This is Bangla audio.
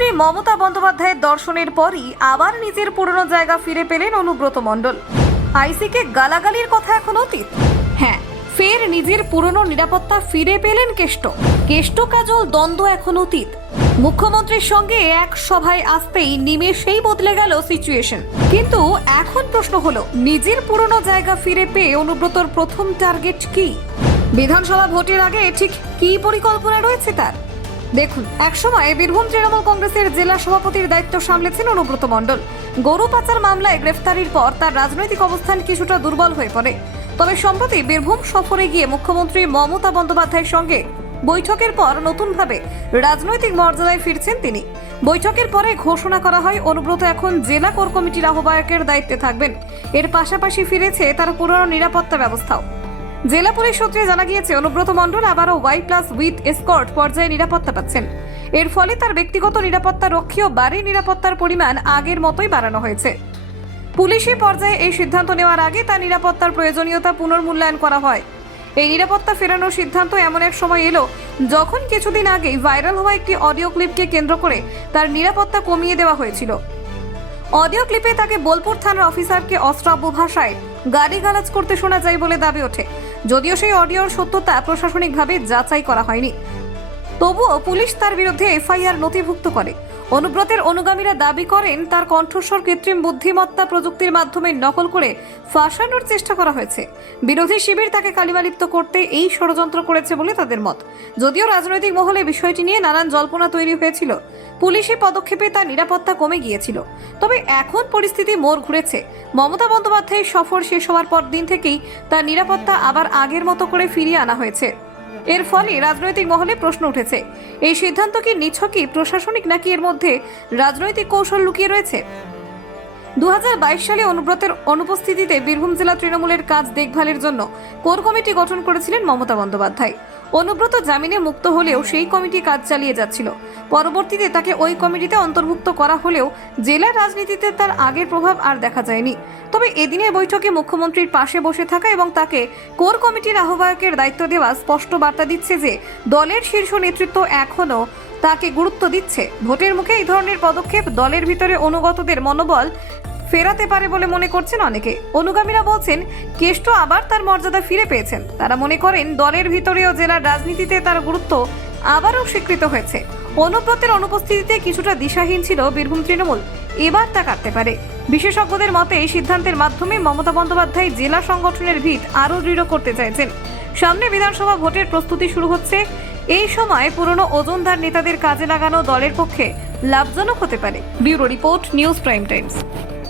মুখ্যমন্ত্রী মমতা বন্দ্যোপাধ্যায়ের দর্শনের পরই আবার নিজের পুরনো জায়গা ফিরে পেলেন অনুব্রত মণ্ডল। আইসিকে গালাগালির কথা এখন অতীত। হ্যাঁ ফের নিজের পুরনো নিরাপত্তা ফিরে পেলেন কেষ্ট। কেষ্ট কাজল দ্বন্দ্ব এখন অতীত। মুখ্যমন্ত্রীর সঙ্গে এক সভায় আসতেই নিমেষেই বদলে গেল সিচুয়েশন কিন্তু এখন প্রশ্ন হলো, নিজের পুরনো জায়গা ফিরে পেয়ে অনুব্রতর প্রথম টার্গেট কি? বিধানসভা ভোটের আগে ঠিক কী পরিকল্পনা রয়েছে তার? দেখুন, একসময় বীরভূম তৃণমূল কংগ্রেসের জেলা সভাপতির দায়িত্ব সামলেছেন অনুব্রত মণ্ডল। গরু পাচার মামলায় গ্রেফতারির পর তার রাজনৈতিক অবস্থান কিছুটা দুর্বল হয়ে পড়ে। তবে সম্প্রতি বীরভূম সফরে গিয়ে মুখ্যমন্ত্রী মমতা বন্দ্যোপাধ্যায়ের সঙ্গে বৈঠকের পর নতুনভাবে রাজনৈতিক মর্যাদায় ফিরছেন তিনি। বৈঠকের পরে ঘোষণা করা হয়, অনুব্রত এখন জেলা কোর কমিটির আহ্বায়কের দায়িত্বে থাকবেন। এর পাশাপাশি ফিরেছে তার পুরনো নিরাপত্তা ব্যবস্থাও। জেলা পুলিশ সূত্রে জানা গিয়েছে, অনুব্রত মণ্ডল আবারও ওয়াই প্লাস উইথ এসকর্ট পর্যায়ে নিরাপত্তা পাচ্ছেন। এর ফলে তার ব্যক্তিগত নিরাপত্তা রক্ষী ও বাড়ি নিরাপত্তার পরিমাণ আগের মতোই বাড়ানো হয়েছে। পুলিশি পর্যায়ে এই সিদ্ধান্ত নেওয়ার আগে তার নিরাপত্তার প্রয়োজনীয়তা পুনর্মূল্যায়ন করা হয়। এই নিরাপত্তা ফেরানোর সিদ্ধান্ত এমন এক সময় এলো, যখন কিছুদিন আগেই ভাইরাল হওয়া একটি অডিও ক্লিপকে কেন্দ্র করে তার নিরাপত্তা কমিয়ে দেওয়া হয়েছিল। অডিও ক্লিপে তাকে বোলপুর থানার অফিসারকে অশ্রাব্য ভাষায় গালিগালাজ করতে শোনা যায় বলে দাবি ওঠে। যদিও সেই অডিওর সত্যতা প্রশাসনিকভাবে যাচাই করা হয়নি। তবুও পুলিশ তার বিরুদ্ধে এফআইআর নথিভুক্ত করে। অনুব্রতের অনুগামীরা দাবি করেন, তার কণ্ঠস্বর কৃত্রিম বুদ্ধিমত্তা প্রযুক্তির মাধ্যমে নকল করে ফাঁসানোর চেষ্টা করা হয়েছে। বিরোধী শিবির তাকে কালিমালিপ্ত করতে এই ষড়যন্ত্র করেছে বলে তাদের মত। যদিও রাজনৈতিক মহলে বিষয়টি নিয়ে নানান জল্পনা তৈরি হয়েছিল, পুলিশি পদক্ষেপে তার নিরাপত্তা কমে গিয়েছিল। তবে এখন পরিস্থিতি মোড় ঘুরেছে। মমতা বন্দ্যোপাধ্যায়ের সফর শেষ হওয়ার পর দিন থেকেই তার নিরাপত্তা আবার আগের মতো করে ফিরিয়ে আনা হয়েছে। এর ফলে রাজনৈতিক মহলে প্রশ্ন উঠেছে। এই সিদ্ধান্ত কি নিছকই প্রশাসনিক নাকি এর মধ্যে রাজনৈতিক কৌশল লুকিয়ে রয়েছে? দু হাজার বাইশ সালে অনুব্রতের অনুপস্থিতিতে বীরভূম জেলা তৃণমূলের কাজ দেখভালের জন্য কোর কমিটি গঠন করেছিলেন মমতা বন্দ্যোপাধ্যায়। অনুব্রত জামিনে মুক্ত হলেও সেই কমিটি কাজ চালিয়ে যাচ্ছিল। পরবর্তীতে তাকে ওই কমিটিতে অন্তর্ভুক্ত করা হলেও জেলার রাজনীতিতে তার আগের প্রভাব আর দেখা যায়নি। তবে এদিনের বৈঠকে মুখ্যমন্ত্রীর পাশে বসে থাকা এবং তাকে কোর কমিটির আহ্বায়কের দায়িত্ব দেওয়া স্পষ্ট বার্তা দিচ্ছে যে, দলের শীর্ষ নেতৃত্ব এখনও তাকে গুরুত্ব দিচ্ছে। ভোটের মুখে এই ধরনের পদক্ষেপ দলের ভিতরে অনুগতদের মনোবল ফেরাতে পারে বলে মনে করছেন অনেকে। অনুগামীরা বলছেন, কেষ্ট আবার তার মর্যাদা ফিরে পেয়েছেন। তারা মনে করেন, দলের ভিতরে ও জেলার রাজনীতিতে তার গুরুত্ব আবারও স্বীকৃত হয়েছে। অনুব্রতের অনুপস্থিতিতে কিছুটা দিশাহীন ছিল বীরভূম তৃণমূল। এবার তা কাটতে পারে। বিশেষজ্ঞদের মতে, এই সিদ্ধান্তের মাধ্যমে মমতা বন্দ্যোপাধ্যায় জেলা সংগঠনের ভিত আরও দৃঢ় করতে চাইছেন। সামনে বিধানসভা ভোটের প্রস্তুতি শুরু হচ্ছে। এই সময় পুরনো ওজনদার নেতাদের কাজে লাগানো দলের পক্ষে লাভজনক হতে পারে। Bureau report, news prime times.